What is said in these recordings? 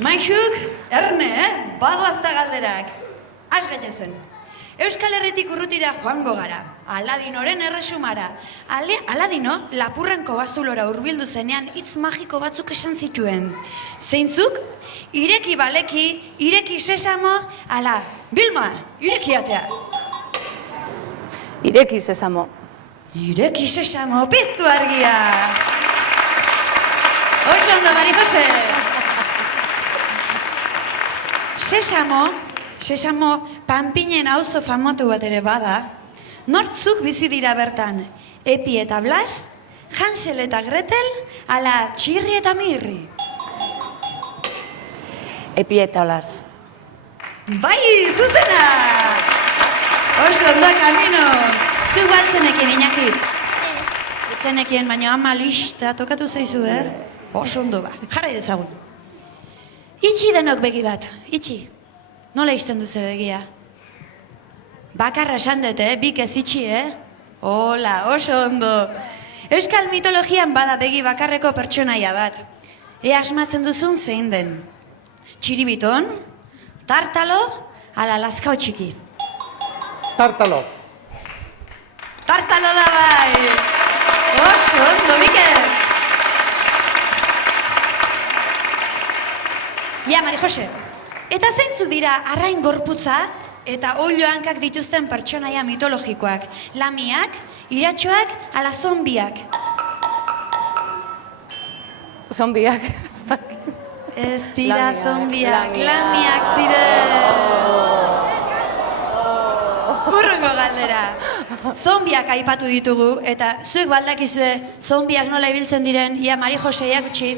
Maixuk, erne, badoazta galderak. Az gaitezen. Euskal Herritik urrutira joango gara. Aladinoren erresumara. Aladino, lapurranko bazulora hurbildu zenean hitz magiko batzuk esan zituen. Zeintzuk? Ireki baleki, ireki sesamo, ala, Bilma, ireki atea. Ireki sesamo. Ireki sesamo, piztu argia. Oso ondo, Mari Jose. Sesamo, Panpinen auzo famotu bat ere bada. Nortzuk bizi dira bertan? Epi eta Blas, Hansel eta Gretel, ala Txirri eta Mirri. Epi eta Blas. Bai, zuzena! Oso ondo, Kamino. Zuk baltzenekien, Iñaki? Ez. Etzenekien, baina ama lista tokatu zaizu, Oso ondo ba, jarrai dezagun. Itxi denok begi bat, itxi. Nola izten duzu begia? Bakarra esan dut, bik ez itxi, Hola, oso ondo. Euskal mitologian bada begi bakarreko pertsonaia bat. Asmatzen duzun zein den. Txiribiton, Tartalo, ala Lazkao txiki. Tartalo. Tartalo da bai! Oso ondo, Mikel! Ja, Mari Jose, eta zeintzuk dira arrain gorputza eta oilo hankak dituzten pertsonaia mitologikoak? Lamiak, iratxoak, ala zombiak? Zombiak. Ez dira Lamiak, zombiak, lamiak. lamiak ziren! Urrungo galdera. Zombiak aipatu ditugu, eta zuek baldakizue zombiak nola ibiltzen diren, ia Mari Joseiak utxi.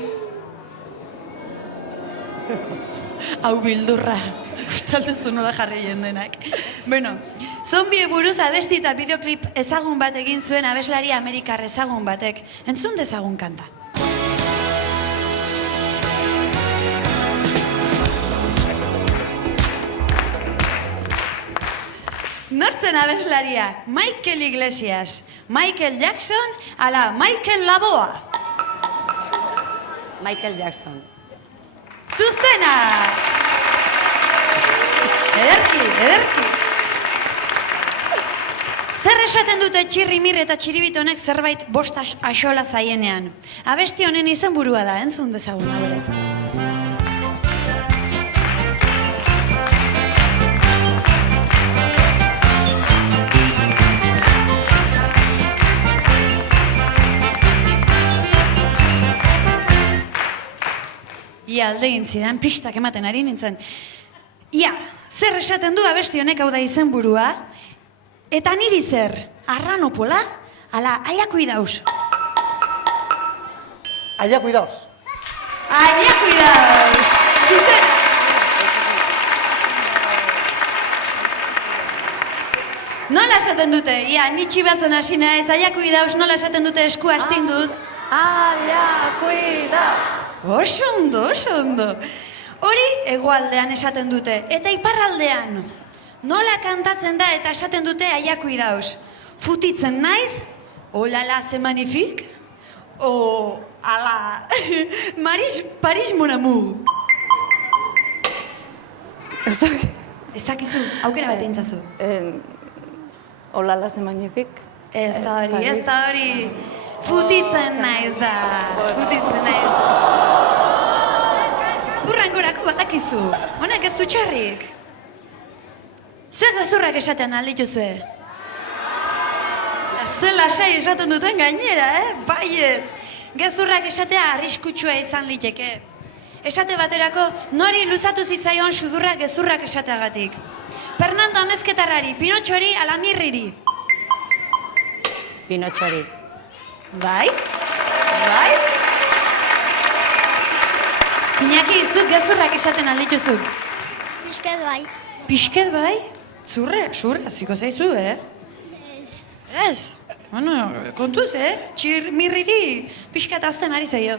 Hau bildurra, ustalduzu nola jarri jendenak. Bueno, zombie buruz abesti eta bideoklip ezagun bat egin zuen abeslari Amerikar ezagun batek. Entzun dezagun kanta. Nortzen abeslaria? Michael Iglesias, Michael Jackson, ala Michael Laboa. Michael Jackson. Zuzena! Ederki. Zer esaten dute Txirri Mir eta Txiribitonek zerbait bost axola zaienean? Abesti honen izenburua da, entzun dezagun hau ere. Ia alde gintzidan, pistak ematen ari nintzen. Ia, zer esaten du abesti honek hau da izenburua? Eta niri zer, arranopola, ala aiako idauz? Aiako idauz. Aiako idauz! Zuzen! Nola esaten dute? Ia, nitsi batzen hasi naiz, aiako idauz nola esaten dute esku astinduz? Aiako idauz! Oso ondo. Hori hegoaldean esaten dute, eta iparraldean. Nola kantatzen da eta esaten dute aiako idauz? Futitzen naiz? Olala, ze magnifik? O, ala, Paris mon amour. Ez dakizu, aukera bat egintzazu. Olala, ze magnifik? Ez da hori. Futitzen naiz da. Futitzen naiz. Urrangorako badakizu. Honek ez du txarrik. Zuek gezurrak esaten aldituzue. Ze lasai esaten duten gainera, Baiet. Gezurrak esatea arriskutsua izan liteke. Esate baterako nori luzatu zitzaion sudurra gezurrak esateagatik. Fernando Amezketarrari, Pinotxori, ala Mirriri. Pinotxori. Bai? Iñaki, zuk gezurrak esaten aldituzu. Pisket bai. Pisket bai? Zurre, ziko zaizu, Ez. Ez? Bueno, kontuz, Txir Mirriri pisket azten ari zaio.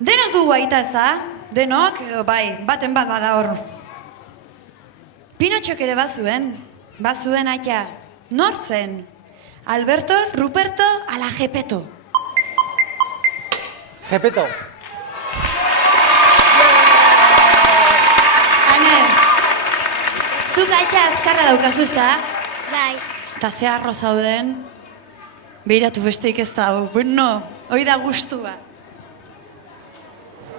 Denok dugu aita ez da? Denok, bai, baten bat bada hor. Pinotxok ere bazuen aita. Nortzen? Alberto, Ruperto, ala Gepeto. Gepeto. Zuk aita azkarra daukazu ezta? Bai. Eta ze arro zauden, behiratu besteik ez da, bueno, hoi da gustua.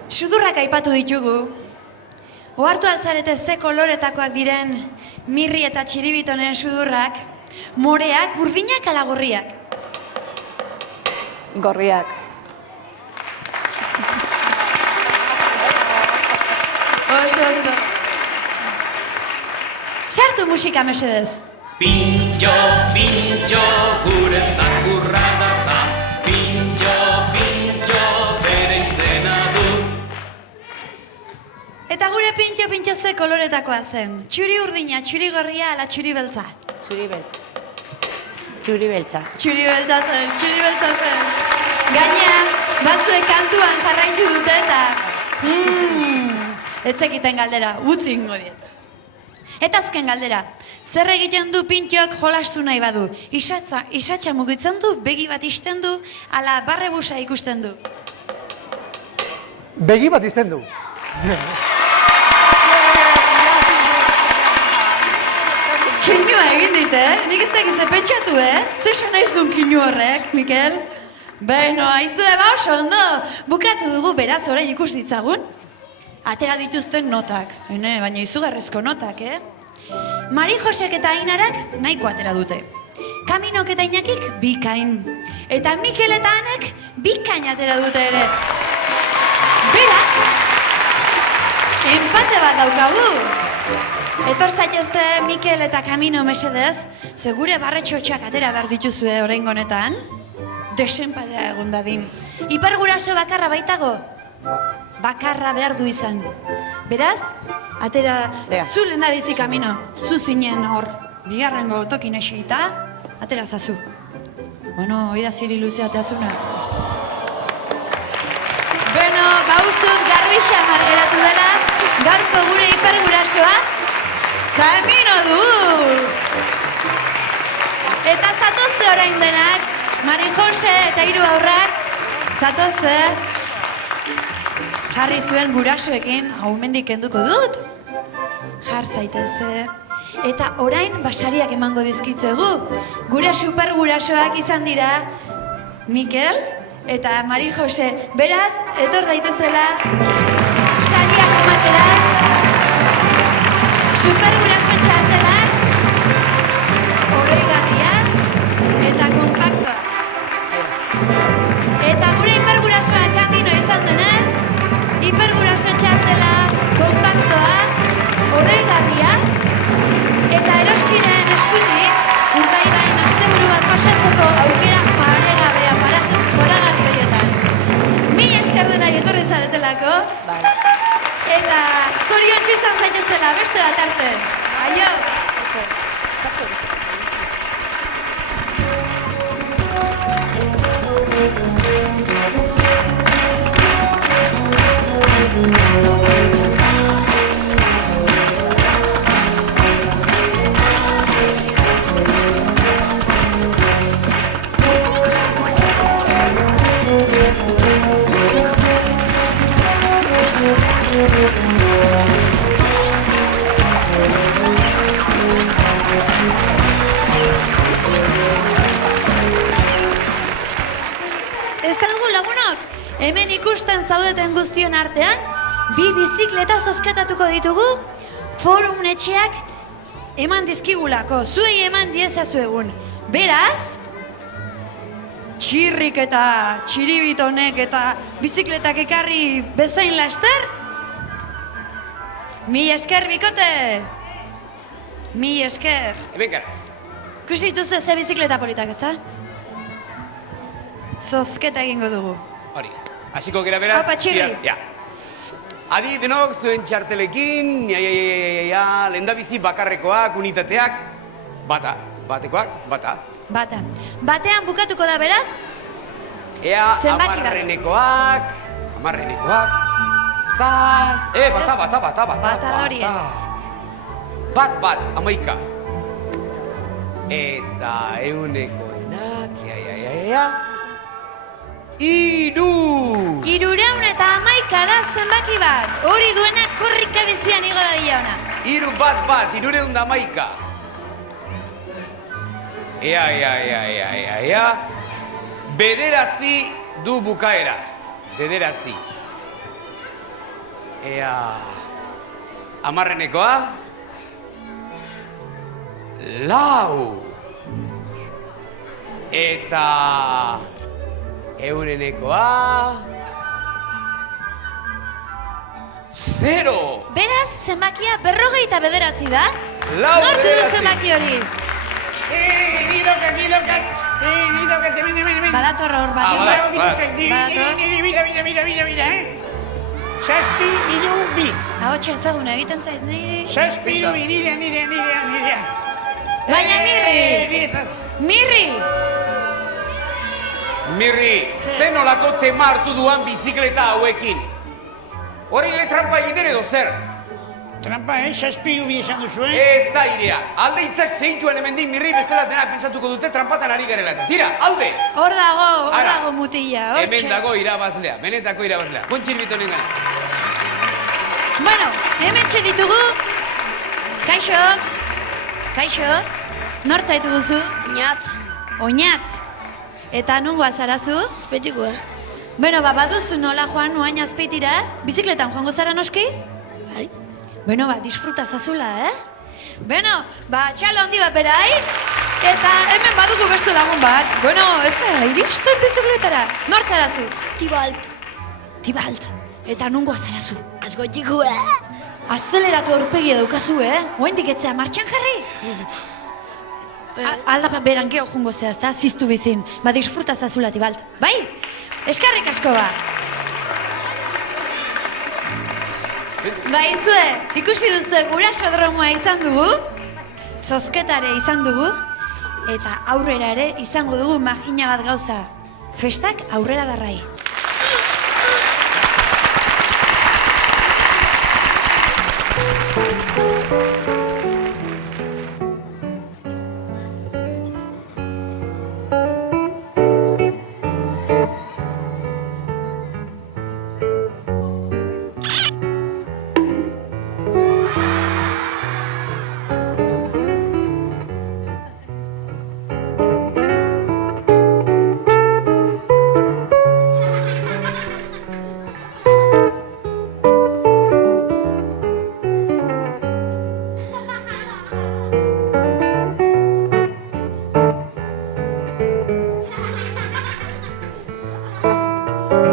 Sudurrak aipatu ditugu, ohartu altzarete ze koloretakoak diren mirri eta txiribitonen sudurrak, moreak, urdinak ala gorriak. Gorriak. Oso ondo. Sartu musika mesedez. Pintxo, pintxo, gure zakurra da. Pintxo, pintxo, bere izena du. Eta gure pintxo ze koloretakoa zen. Txuri urdina, txuri gorria ala txuri beltza. Txuri beltza. Txuri beltza. Txuri beltza zen. Gainea, batzuek kantuan jarraitu dute eta... etzekiten galdera, utzi ingo diet. Eta azken galdera, zer egiten du pintxoak jolastu nahi badu? Isatxa mugitzen du, begi bat isten du, ala barrebusa ikusten du. Begi bat izten du. Kinua egin dit, Nik ez dakiz pentsatu, Zer naizun kinu horrek, Mikel? Beno, aizue, oso ondo. Bukatu dugu beraz, orain ikus ditzagun. Atera dituzten notak, baina izugarrizko notak, Mari Josek eta Ainarak nahiko atera dute. Kaminok eta Inakik bikain. Eta Mikel eta Anek bikain atera dute ere. Beraz, empate bat daukagu. Etor zaitezte Mikel eta Kamino mesedez, segure barretxotxak atera behar dituzue oraingo honetan. Desenpatea egon dadin. Ipar guraso bakarra baitago? Bakarra behar du izan. Beraz, atera, zu lehen da bizi Kamino, zu zinen hor, bigarrengo tokin eseita, atera zazu. Bueno, hoi da ziri luzea teazuna. Beno, ustut garbixa margeratu dela, gaurko gure ipar gurasoa, Kamino du! Eta zatozte orain denak, Mari Jose eta 3 aurrak, zatozte, jarri zuen gurasoekin, hau mendik kenduko dut. Jar zaitezte. Eta orain basariak emango dizkitzuegu. Gure super gurasoak izan dira Mikel eta Mari Jose. Beraz, etor daitezela sariak ematera. Super guraso txartelak, oroigarria eta kompaktoa. Eta gure hipergurasoa Kamino izan denez, hiperguraso txartela, kompaktoa, oroigarria, eta eroskiren eskutik, Urdaibain asteburu bat pasatzeko aukera paregabea, paratu zoragarri horietan. Mi esker dena etorri zaretelako, eta zoriontsu izan zaitezela, beste bat arte. Aio! Ez da dugu lagunok, hemen ikusten zaudeten guztion artean, 2 bizikleta zozketatuko ditugu, Forum Etxeak eman dizkigulako, zuei eman diezazu egun. Beraz, txirrik eta txiribitonek eta bizikletak ekarri bezain laster, mi esker bikote! Mi esker! Hemen gara. Kusi dituzu ze bizikleta politak, ez da? Zozketa egingo dugu. Hori, hasiko gera beraz. Opa, txirri. Ja. Adi denok zuen txartelekin, lehendabizi bakarrekoak, unitateak, batekoak. Bata. Batean bukatuko da beraz? Ea, Zenbaki bat. amarrenekoak, zaz... bata. Bata dorie. Bat, 11. Eta eunekoenak, 300 eta 11 Amaika da zenbaki bat. Hori duena korrika bizian igo da dila ona. 3 bat, 311. Ea. Bederatzi du bukaera. Bederatzi. Ea... Amarrenekoa. 4. Eta... Eurenekoa... 0. Beraz, zenbakia 59 da? Lau Nork du bederatzi. zenbaki hori? Nidokat, Badator hor bat. Mira, Zazpi, hiru, bi. Ahotsa ezaguna egiten zait niri. Zazpi, hiru, bi, nire. Baina Mirri! Mirri, zen olako tema hartu duan bizikleta hauekin? Hori nire trampa egiten edo zer? Trampa, zazpi, hiru, bi esan duzu, Ez da irea, alde hitzak zeintxuan hemendik Mirri bestela denak pentsatuko dute trampatan ari garela. Tira, alde! Hor Ara, dago mutila, hortxe. Hemen dago irabazlea, benetako irabazlea. Kontxirbitonen gana. Bueno, hemen ditugu. Kaixo, nortzaitu guzu? Oinatz. Eta nungoa zarazu? Azpeitikoa. Bueno, baduzu nola joan oain azpeitira? Bizikletan joango zara noski? Bai. Bueno, disfruta zazula, Bueno, txalo handi bat berai. Eta hemen badugu beste lagun bat. Bueno, ez zara, iristen bizikletara. Nortzarazu? Tibalt. Eta nungoa zarazu? Azgoitikoa. Azeleratu aurpegia daukazu, Oendik etzea martxan jarri? Alda beran geho jungo zehazta, ziztu bizin. Disfruta zazula, Tibalt. Bai? Eskarrik asko ba. Izue, ikusi duzu gurasodromoa izan dugu, zozketare izan dugu, eta aurrera ere izango dugu magina bat gauza. Festak aurrera darrai.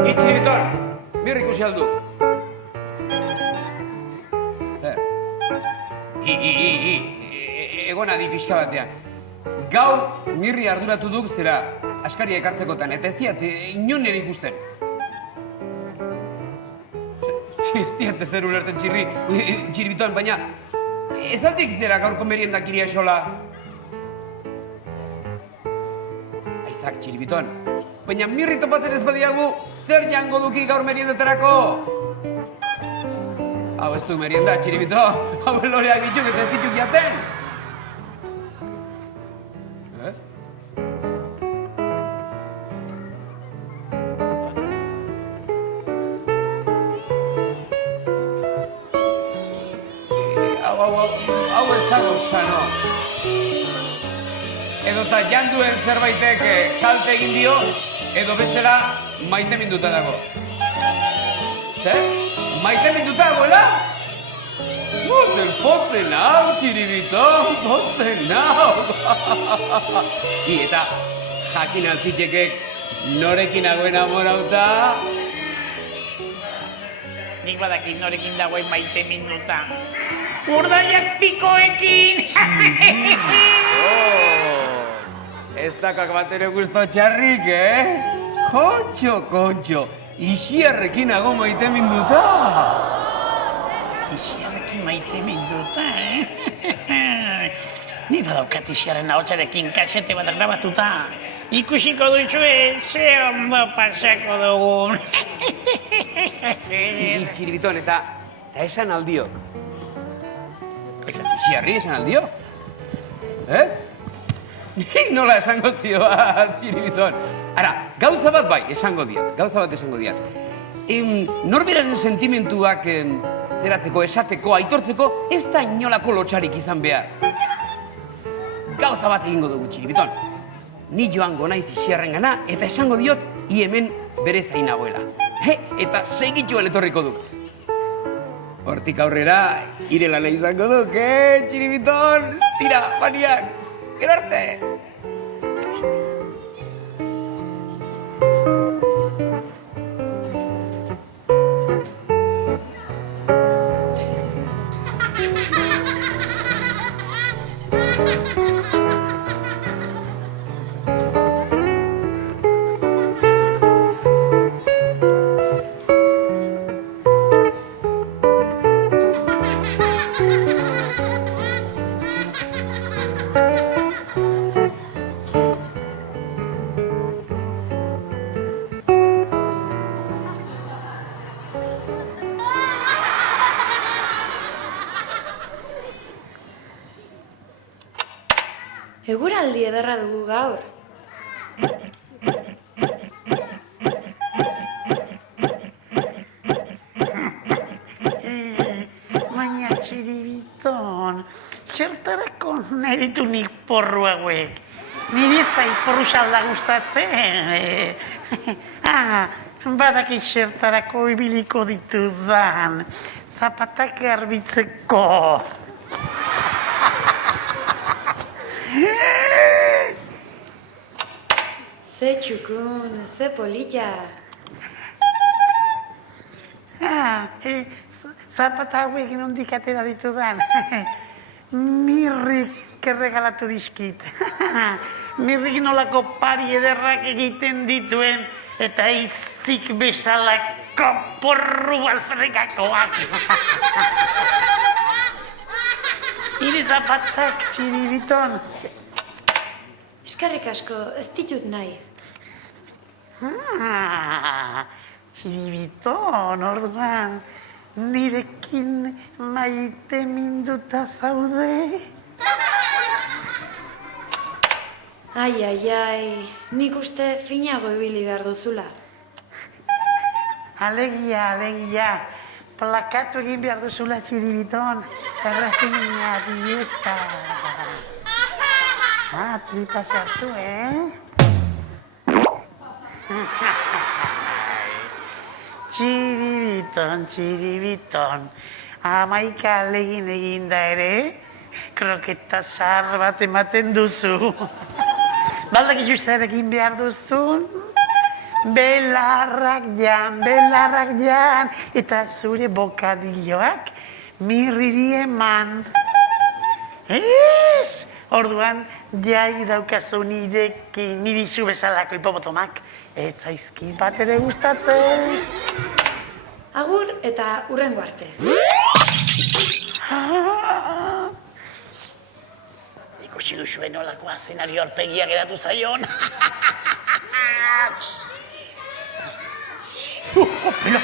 Itxiribitor, Mirri ikusi aldu. Zer? Egon adi pixka batean. Gaur Mirri arduratu duk zera askaria ekartzekotan, eta ez diat inon nire ikusten. Ez diat zer ulertzen txiribiton, baina ez aldik zera gaurko meriendak iria xola. Aizak, txiribiton. Baina Mirri topatzen ez badiagu, zer jango duki gaur meriendetarako? Hau ez du merienda, txiribito. Hau loreak dituk eta ez dituk jaten. Hau ez dago sano. Edota janduen zerbaitek kalte egin dio, edo bestela maite minduta dago. Zer? Maite minduta dagoela? Moten posten hau, txiribito, posten hau. Eta jakin altzitxekek norekin nagoen amorauta. Nik badakit norekin dagoen maite minuta. Urdaiazpikoekin! Ez dakak bat ere guztu txarrik, Kontxo, Ixiarrekin nago maite minduta. Ixiarrekin maite minduta, Ni badaukat Ixiarren ahotsarekin kasete bat grabatuta. Ikusiko duzue, ze ondo pasako dugun. Txiribiton, eta esan aldiok. Ixiarri esan aldiok? Nik nola esango zioa, txiribiton. Ara, gauza bat bai, esango diat. Norberaren sentimentuak zeratzeko, esateko, aitortzeko, ez da inolako lotxarik izan behar. Gauza bat egingo dugu, Txiribiton. Ni joango naiz Ixiarrengana eta esango diot hi hemen bere zain nagoela. Eta segitu etorriko duk. Hortik aurrera, ire lana izango duk, Txiribiton? Tira, baniak, gero arte! Eguraldi ederra dugu gaur. Baina, Txiribiton, txertarako nahi ditu nik porru hauek. Niri ez zait porru salda gustatzen. Badakit txertarako ibiliko ditudan. Zapatak garbitzeko. Ze txukun, ze polita. Zapata hauek nondik atera ditudan. Mirrik erregalatu dizkit. Mirrik nolako pari ederrak egiten dituen eta izik bezalako porru alferrikakoak. Hire zapatak, Txiribiton. Eskerrik asko, ez ditut nahi. Txiribiton, orduan, nirekin maite minduta zaude? Ai, nik uste finago ibili behar duzula. Alegia, plakatu egin behar duzula, Txiribiton, errazimina dieta. Tripa sartu, Txiribiton, amaika alegin eginda ere, kroketa zahar bat ematen duzu. Baldak ikusten egin behar duzun? Belarrak jan, eta zure bokadilloak mirriri eman. Ez! Orduan, jai daukazu nirekin nirizu bezalako hipopotomak, ez zaizki bat ere gustatzen. Agur eta hurrengo arte. Ikusi duzuen nolakoa zenario aurpegia geratu zaion. Kopelo,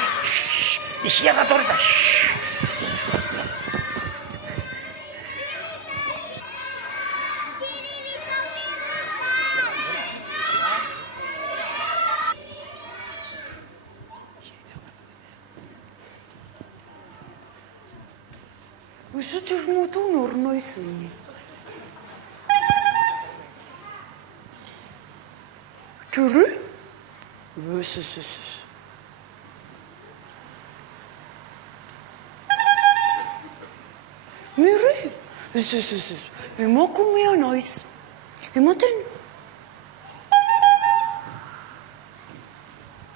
izia gatorreta. Usatzuz motu nor noizun. Txurru? Ez. Mirri? Ez. Emakumea naiz. Ematen?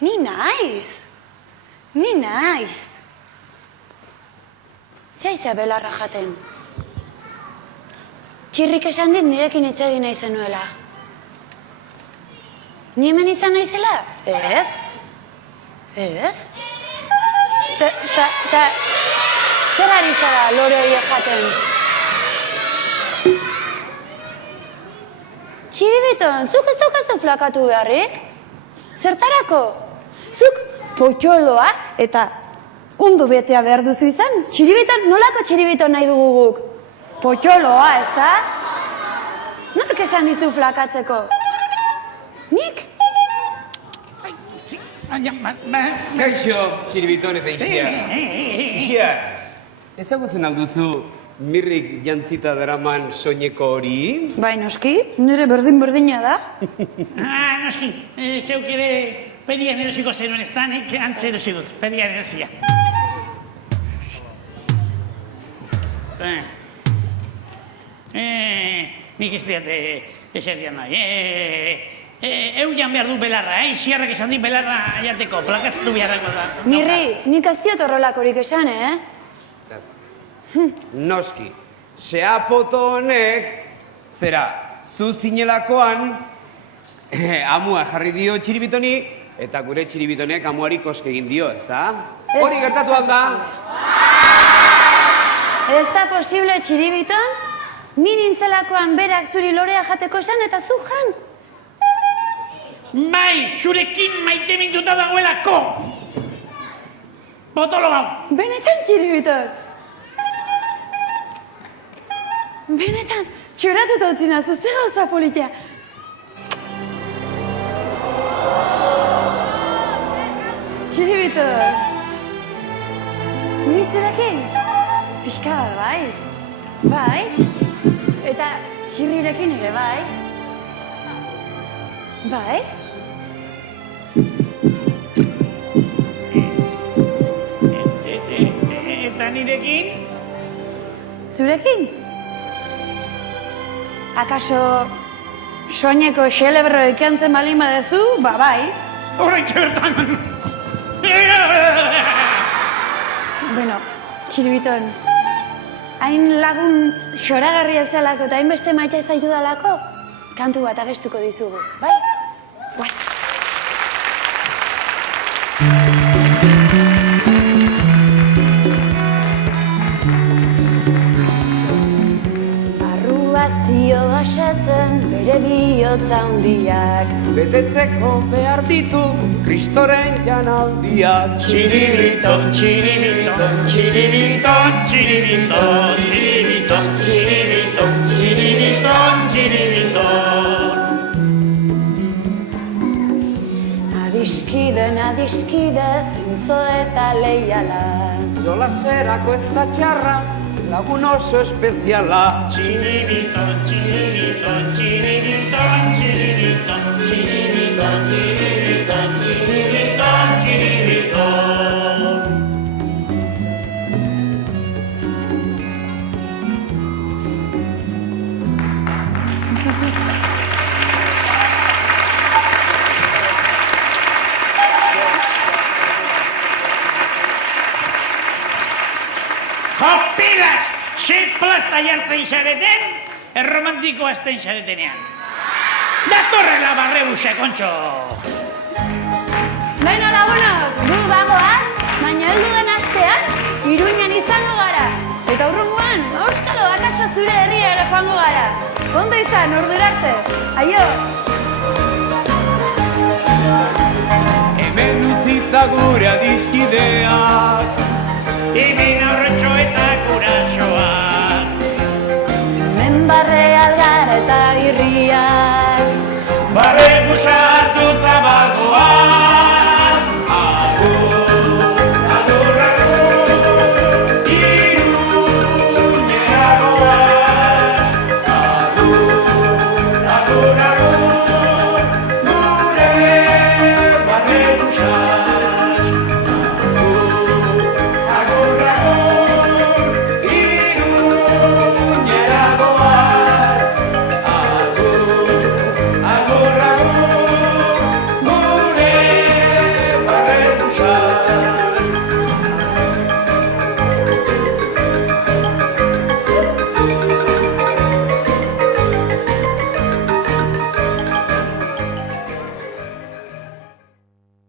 Ni naiz. Zaizea belarra jaten. Txirrik esan dit nirekin hitz egin nahi zenuela. Ni hemen izan naizela? Ez? Ta... Zer ari zara lore horiek jaten? Txiribiton, zuk ez daukazu flakatu beharrik? Zertarako? Zuk potxoloa eta ondo betea behar duzu izan? Txiribiton, nolako txiribiton nahi dugu guk? Potxoloa, ez da? Nork esan dizu flakatzeko? Nik? Kaixo, txiribiton eta isia. Isia, ezagutzen alduzu mirrik jantzita daraman soineko hori? Bai, noski, nire berdin-berdina da. Noski, zeuk ere pedian erosiko zenuen ez da, nik antze erosi dut, pedian erosia. Nik ez diat eserrian nahi. Eu jan behar du belarra, Xierrak esan di belarra jateko, plakatzatu beharrako da. Mirri, nik ez diot horrelakorik esan, Noski, seapoto honek, zera, zu zinelakoan, amua jarri dio txiribitoni, eta gure txiribitonek amuari koske egin dio, ezta? Hori gertatu alda? Ez da posible txiribiton? Ni nintzelakoan berak zuri lorea jateko esan eta zu jan. Bai, zurekin maite minduta dagoelako! Botolo hau! Benetan txiribiton? Benetan, txoratuta utzi nazu, zer gauza politia. Txiribiton. Ni zurekin? Pixka bat, bai? Bai? Eta txirrirekin ere, bai? Bai? Eta nirekin? Zurekin? Akaso soineko xelebro ikantzen balin badezu, ba bai. Horreitxe bertan! Bueno, txiribiton, hain lagun xoragarria zelako eta hainbeste maite zaitu dalako, kantu bat abestuko dizugu, bai? Guaz! Barruaztio basatzen bere bihotza handiak, Betetzeko behar ditu kristoren janaldiak. Txiribiton, txiribiton, txiribiton, txiribiton, txiribiton, txiribiton, txiribiton, txiribiton. Adiskide, zintzo eta leiala. Jolaserako ez da txarra, lagun oso espeziala. Txiribiton, txiribiton, txiribiton, txiribiton, txiribiton, txiribiton, txiribiton, txiribiton. Jopilas! Se plasta jartzen xareten, erromantiko azten xaretenean. Datorrela barrebuxe, kontxo! Baina lagunok, gu bagoaz, baina heldu den astean, Iruñan izango gara. Eta urrungoan, auskalo akaso zure herria ere joango gara. Ondo izan, ordura arte. Aio! Hemen utzita gure adiskideak, Hemen aurretxo eta gurasoak. Hemen barre algar eta irriak. Barre gusa